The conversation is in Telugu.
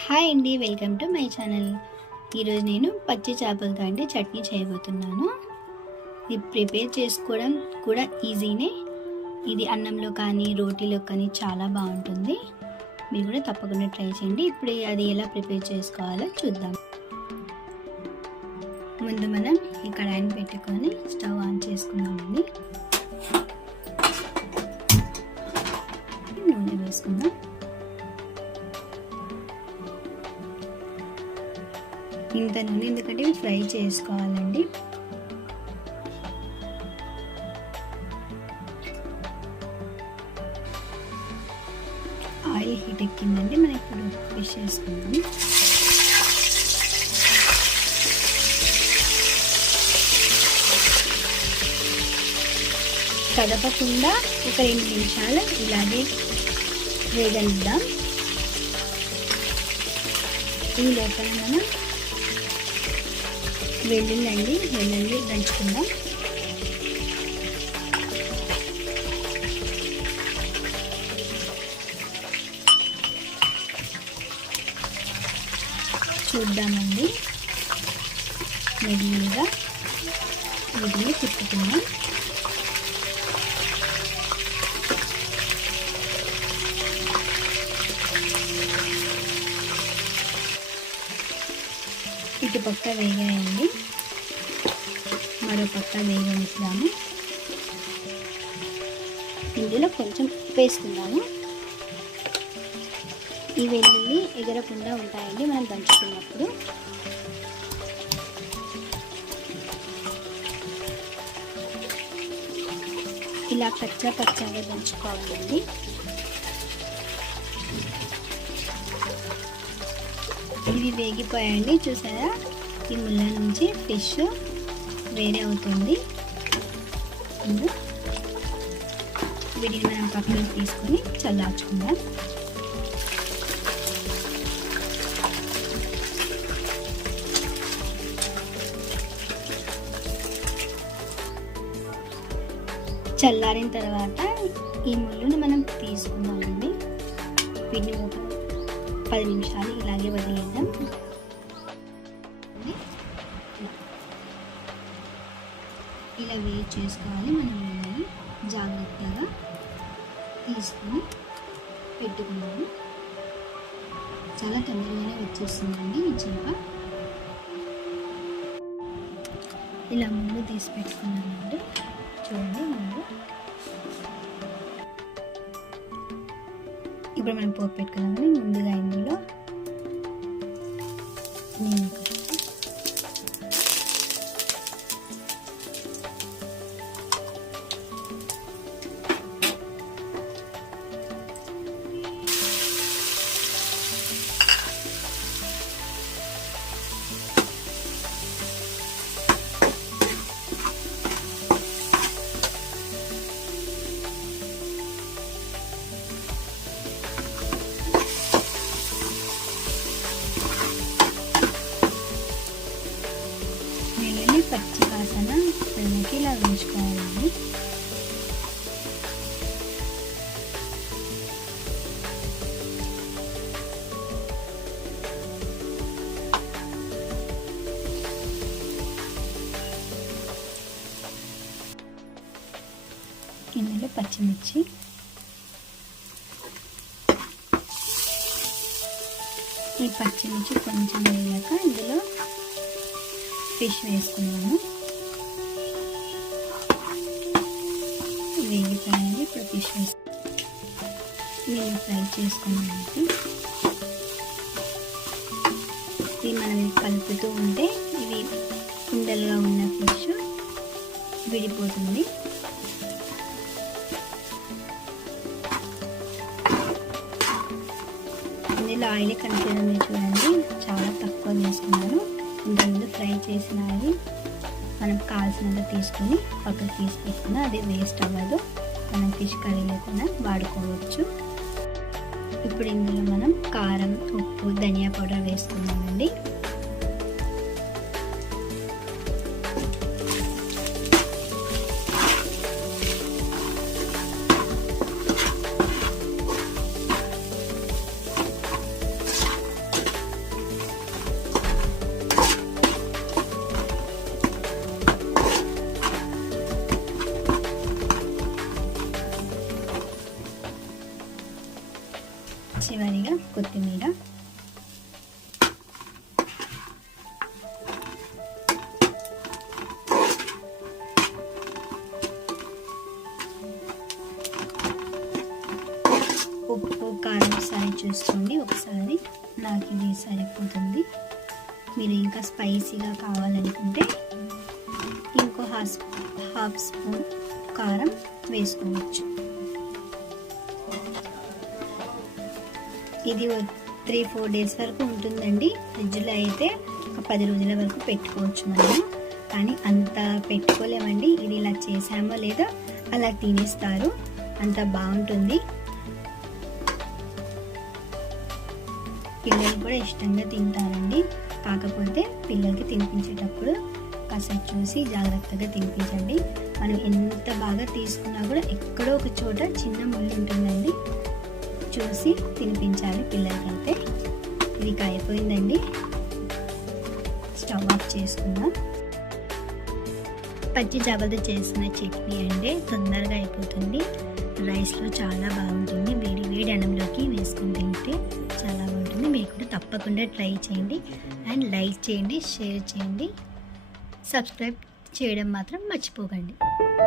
హాయ్ అండి, వెల్కమ్ టు మై ఛానల్. ఈరోజు నేను పచ్చి చేపలతో అంటే చట్నీ చేయబోతున్నాను. ఇది ప్రిపేర్ చేసుకోవడం కూడా ఈజీనే. ఇది అన్నంలో కానీ రోటీలో కానీ చాలా బాగుంటుంది. మీరు కూడా తప్పకుండా ట్రై చేయండి. ఇప్పుడు అది ఎలా ప్రిపేర్ చేసుకోవాలో చూద్దాం. ముందు మనం ఈ కడాయిని పెట్టుకొని స్టవ్ ఆన్ చేసుకుందామండి. నూనె వేసుకుందాం. ఇంత నూనె ఎందుకంటే ఇవి ఫ్రై చేసుకోవాలండి. ఆయిల్ హీట్ ఎక్కిందండి. మనం ఇప్పుడు ఫిష్ వేసుకుందాం. కదపకుండా ఒక 2 నిమిషాలు ఇలాగే వేగనిద్దాం. ఈ లోపల మనం వెల్లుల్లి దంచుకుందాం. చూద్దామండి. మెల్లిగా వీటిని తిప్పుకుందాం. ఇటు పక్క వేగాయండి, మరో పక్క వేగనిద్దాము. ఇందులో కొంచెం ఉప్పు వేసుకుందాము. ఈ వెల్లుల్లి ఎగరకుండా ఉంటాయండి మనం దంచుకున్నప్పుడు. ఇలా పచ్చాగా దంచుకోవాలండి. ఇవి వేగిపోయాయండి. చూసారా, ఈ ముళ్ళ నుంచి ఫిష్ వేరే అవుతుంది. వీటిని మనం పక్కన తీసుకొని చల్లార్చుకుందాం. చల్లారిన తర్వాత ఈ ముళ్ళుని మనం తీసుకుందామండి. వీటిని ఒక 10 నిమిషాలు ఇలాగే వదిలేద్దాం. ఇలా వేడి చేసుకోవాలి. మనం వీళ్ళని జాగ్రత్తగా తీసుకుని పెట్టుకున్నాము. చాలా తొందరగానే వచ్చేస్తుందండి ఈ చేప. ఇలా ముందు తీసి పెట్టుకున్నామండి. చూడండి, ముందు ఇప్పుడు మనం పోపు పెట్టుకున్నామని ముందుగా ఇందులో పచ్చి వాసన వెళ్ళకి ఇలా వేసుకోవాలండి. ఇందులో పచ్చిమిర్చి, ఈ పచ్చిమిర్చి కొంచెం వేయాక ఇందులో ఫిష్ వేసుకున్నాము. వేగిపోయింది. ఇప్పుడు ఫిష్ నేను ఫ్రై చేసుకున్నాను. ఇది మనం కలుపుతూ ఉంటే ఇవి కుండలుగా ఉన్న ఫిష్ విడిపోతుంది. ఇందులో ఆయిల్ కనిపించడం చూడండి, చాలా తక్కువ వేసుకున్నాను. ఇంతకుముందు ఫ్రై చేసినవి మనం కావాల్సినంత తీసుకొని పక్కకు తీసి పెట్టుకున్నా అది వేస్ట్ అవ్వదు. మనం ఫిష్ కర్రీ లేకుండా వాడుకోవచ్చు. ఇప్పుడు ఇందులో మనం కారం, ఉప్పు, ధనియా పౌడర్ వేసుకున్నామండి. కొత్తిమీర, ఉప్పు కారం ఒకసారి చూసుకోండి. ఒకసారి నాకు ఇది సరిపోతుంది. మీరు ఇంకా స్పైసీగా కావాలనుకుంటే ఇంకో హాఫ్ స్పూన్ కారం వేసుకోవచ్చు. ఇది 3-4 డేస్ వరకు ఉంటుందండి. ఫ్రిడ్జ్లో అయితే ఒక 10 రోజుల వరకు పెట్టుకోవచ్చు మనం. కానీ అంత పెట్టుకోలేమండి. ఇది ఇలా చేసామో లేదో అలా తినేస్తారు, అంత బాగుంటుంది. పిల్లలు కూడా ఇష్టంగా తింటారండి. కాకపోతే పిల్లలకి తినిపించేటప్పుడు కాస్త చూసి జాగ్రత్తగా తినిపించండి. మనం ఎంత బాగా తీసుకున్నా కూడా ఎక్కడో ఒక చోట చిన్న ముళ్ళు ఉంటుందండి, చూసి తినిపించాలి పిల్లలకైతే. ఇది అయిపోయిందండి, స్టవ్ ఆఫ్ చేసుకుందాం. పచ్చి చేపలతో చేసిన చట్నీ అంటే తొందరగా అయిపోతుంది. రైస్లో చాలా బాగుంటుంది. వేడి వేడి అన్నంలోకి వేసుకుని తింటే చాలా బాగుంటుంది. మీరు కూడా తప్పకుండా ట్రై చేయండి. అండ్ లైక్ చేయండి, షేర్ చేయండి, సబ్స్క్రైబ్ చేయడం మాత్రం మర్చిపోకండి.